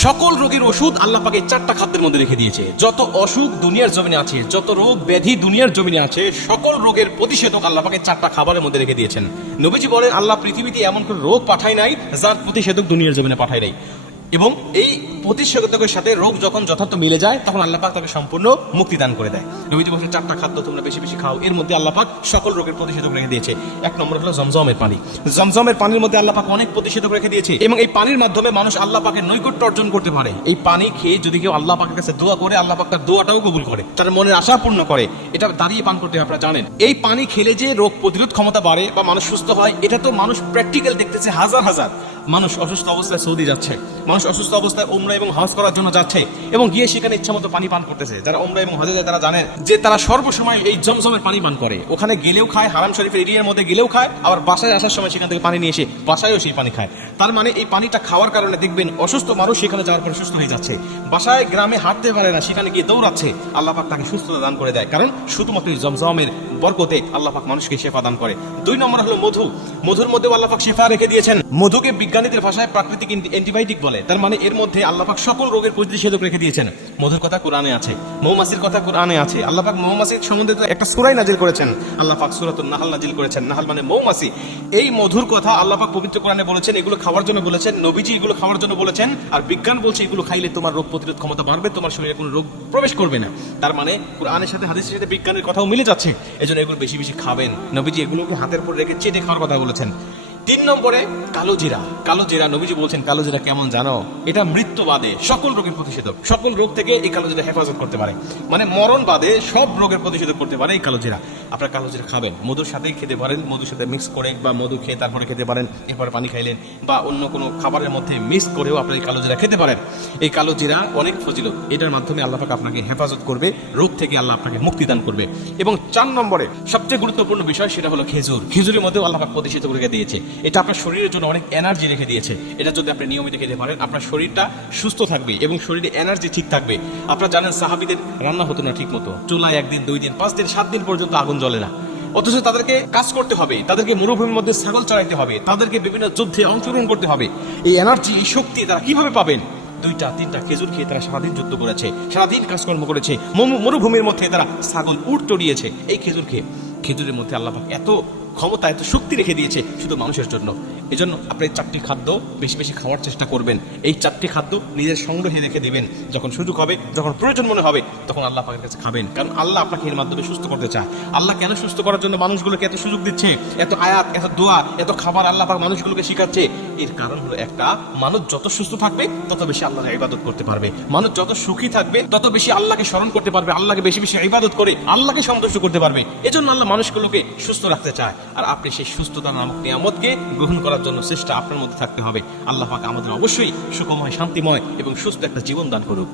সকল রোগের ওষুধ আল্লাহ পাক এই চারটা খাদ্যের মধ্যে রেখে দিয়েছে। যত অসুখ দুনিয়ার জমিনে আছে, যত রোগ ব্যাধি দুনিয়ার জমিনে আছে, সকল রোগের প্রতিষেধক আল্লাহ পাক এই চারটা খাবারের মধ্যে রেখে দিয়েছেন। নবীজি বলেন, আল্লাহ পৃথিবীতে এমন কোন রোগ পাঠায় নাই যার প্রতিষেধক দুনিয়ার জমিনে পাঠায় নাই। এবং এই প্রতিষেধকের সাথে রোগ যখন যথার্থ মিলে যায় তখন আল্লাহ পাক তাকে সম্পূর্ণ মুক্তি দান করে দেয়। নবীজি বলেন, চারটা খাদ্য তোমরা বেশি বেশি খাও, এর মধ্যে আল্লাহ পাক সকল রোগের প্রতিষেধক রেখে দিয়েছে। এক নম্বর হলো জমজমের পানি। জমজমের পানির মধ্যে আল্লাহ পাক অনেক প্রতিষেধক রেখে দিয়েছে এবং এই পানির মাধ্যমে মানুষ আল্লাহ পাকের নৈকট্য অর্জন করতে পারে। এই পানি খেয়ে যদি কেউ আল্লাহ পাকের কাছে দোয়া করে, আল্লাহ পাক তার দোয়াটাও কবুল করে, তার মনের আশা পূর্ণ করে। এটা দাঁড়িয়ে পান করতে হয়, আপনারা জানেন। এই পানি খেলে যে রোগ প্রতিরোধ ক্ষমতা বাড়ে বা মানুষ সুস্থ হয়, এটা তো মানুষ প্র্যাকটিক্যাল দেখতেছে। হাজার হাজার মানুষ অসুস্থ অবস্থায় সৌদি যাচ্ছে, মানুষ অসুস্থ অবস্থায় উমরা এবং হজ করার জন্য যাচ্ছে এবং গিয়ে সেখানে ইচ্ছা মতো পানি পান করতেছে। যারা উমরা এবং হজে যায় তারা জানেন যে তারা সর্বসময় এই জমজমের পানি পান করে। ওখানে গেলেও খায়, হারাম শরীফের এরিয়ার মধ্যে গেলেও খায়, আবার বাসায় আসার সময় সেখান থেকে পানি নিয়ে এসে বাসায়ও সেই পানি খায়। তার মানে এই পানিটা খাওয়ার কারণে দেখবেন অসুস্থ মানুষ সেখানে যাওয়ার পরে সুস্থ হয়ে যাচ্ছে। বাসায় গ্রামে হাঁটতে পারে না, সেখানে গিয়ে দৌড়াচ্ছে, আল্লাহ পাক তাকে সুস্থতা দান করে দেয়, কারণ শুধুমাত্র এই জমজমের বরকতে আল্লাহ পাক মানুষকে শেফা দান করে। দুই নম্বর হলো মধু। মধুর মধ্যে আল্লাহ পাক শেফা রেখে দিয়েছেন। মধুকে বিজ্ঞানীদের ভাষায় প্রাকৃতিক অ্যান্টিবায়োটিক বলে। তার মানে এর মধ্যে আল্লাহ পাক সকল রোগের প্রতিষেধক রেখে দিয়েছেন। মধুর কথা কোরআনে আছে, মৌমাছির কথা কোরআনে আছে। আল্লাহ পাক মৌমাছির সম্বন্ধে একটা সূরা নাজিল করেছেন। আল্লাহ পাক সূরাতুন নাহল নাজিল করেছেন। নাহল মানে মৌমাছি। এই মধুর কথা আল্লাহ পাক পবিত্র কোরআনে বলেছেন, এগুলো খাওয়ার জন্য বলেছেন। নবীজি এগুলো খাওয়ার জন্য বলেছেন। আর বিজ্ঞান বলছে এগুলো খাইলে তোমার রোগ প্রতিরোধ ক্ষমতা বাড়বে, তোমার শরীরে কোনো রোগ প্রবেশ করবে না। তার মানে কোরআনের সাথে হাদিসের সাথে বিজ্ঞানের কথাও মিলে যাচ্ছে। এজন্য এগুলো বেশি বেশি খাবেন। নবীজি এগুলোকে হাতের উপর রেখে চেটে খাওয়ার কথা বলেছেন। তিন নম্বরে কালো জিরা। কালো জিরা, নবীজি বলছেন কালো জিরা কেমন জানো? এটা মৃত্যু বাদে সকল রোগের প্রতিষেধক। সকল রোগ থেকে এই কালো জিরা হেফাজত করতে পারে, মানে মরণ বাদে সব রোগের প্রতিষেধক করতে পারে এই কালো জিরা। আপনারা কালো জিরা খাবেন, মধুর সাথেই খেতে পারেন, মধুর সাথে মিক্স করে বা মধু খেয়ে তারপরে খেতে পারেন, এরপরে পানি খাইলেন বা অন্য কোনো খাবারের মধ্যে মিক্স করেও আপনারা এই কালো জিরা খেতে পারেন। এই কালো জিরা অনেক ফজিলত, এটার মাধ্যমে আল্লাহ পাক আপনাকে হেফাজত করবে, রোগ থেকে আল্লাহ আপনাকে মুক্তি দান করবে। এবং 4 নম্বরে সবচেয়ে গুরুত্বপূর্ণ বিষয়, সেটা হলো খেজুর। খেজুরের মধ্যেও আল্লাহ পাক প্রতিষেধক রেখে দিয়েছে। এটা আপনার শরীরের জন্য অনেক এনার্জি রেখে দিয়েছে। এটা যদি আপনি নিয়মিত খেতে পারেন, আপনার শরীরটা সুস্থ থাকবে এবং শরীরে এনার্জি ঠিক থাকবে। আপনারা জানেন সাহাবীদের রান্না হতো না ঠিক মতো, চুলায় 1 দিন 2 দিন 5 দিন 7 দিন পর্যন্ত আগুন জ্বলে না, অথচ তাদেরকে কাজ করতে হবে, তাদেরকে মরুভূমির মধ্যে ছাগল চড়াইতে হবে, তাদেরকে বিভিন্ন যুদ্ধে অংশগ্রহণ করতে হবে। এই এনার্জি, এই শক্তি তারা কিভাবে পাবেন? 2-3টা খেজুর খেয়ে তারা সারাদিন যুদ্ধ করেছে, সারাদিন কাজকর্ম করেছে, মরুভূমির মধ্যে তারা ছাগল উট চড়িয়েছে এই খেজুর খেয়ে। খেজুরের মধ্যে আল্লাহ পাক এত ক্ষমতা, এত শক্তি রেখে দিয়েছে শুধু মানুষের জন্য। এজন্য আপনি 4টি খাদ্য বেশি বেশি খাওয়ার চেষ্টা করবেন। এই 4টি খাদ্য নিজের সংগ্রহে রেখে দিবেন। যখন সুযোগ হবে, যখন প্রয়োজন মনে হবে, তখন আল্লাহ পাকের কাছে খাবেন, কারণ আল্লাহ আপনাকে এর মাধ্যমে সুস্থ করতে চায়। আল্লাহ কেন সুস্থ করার জন্য মানুষগুলোকে এত সুযোগ দিচ্ছে, এত আয়াত, এত দোয়া, এত খাবার আল্লাহ পাক মানুষগুলোকে শিখাচ্ছে? এর কারণ হলো একটা, মানুষ যত সুস্থ থাকবে তত বেশি আল্লাহর ইবাদত করতে পারবে। মানুষ যত সুখী থাকবে তত বেশি আল্লাহকে স্মরণ করতে পারবে, আল্লাহকে বেশি বেশি ইবাদত করে আল্লাহকে সন্তুষ্ট করতে পারবে। এজন্য আল্লাহ মানুষগুলোকে সুস্থ রাখতে চায়। আর আপনি সেই সুস্থতা নামক নিয়ামতকে গ্রহণ করার জন্য চেষ্টা আপনার মধ্যে থাকতে হবে। আল্লাহ পাক আমাদের অবশ্যই সুখময়, শান্তিময় এবং সুস্থ একটা জীবন দান করুক।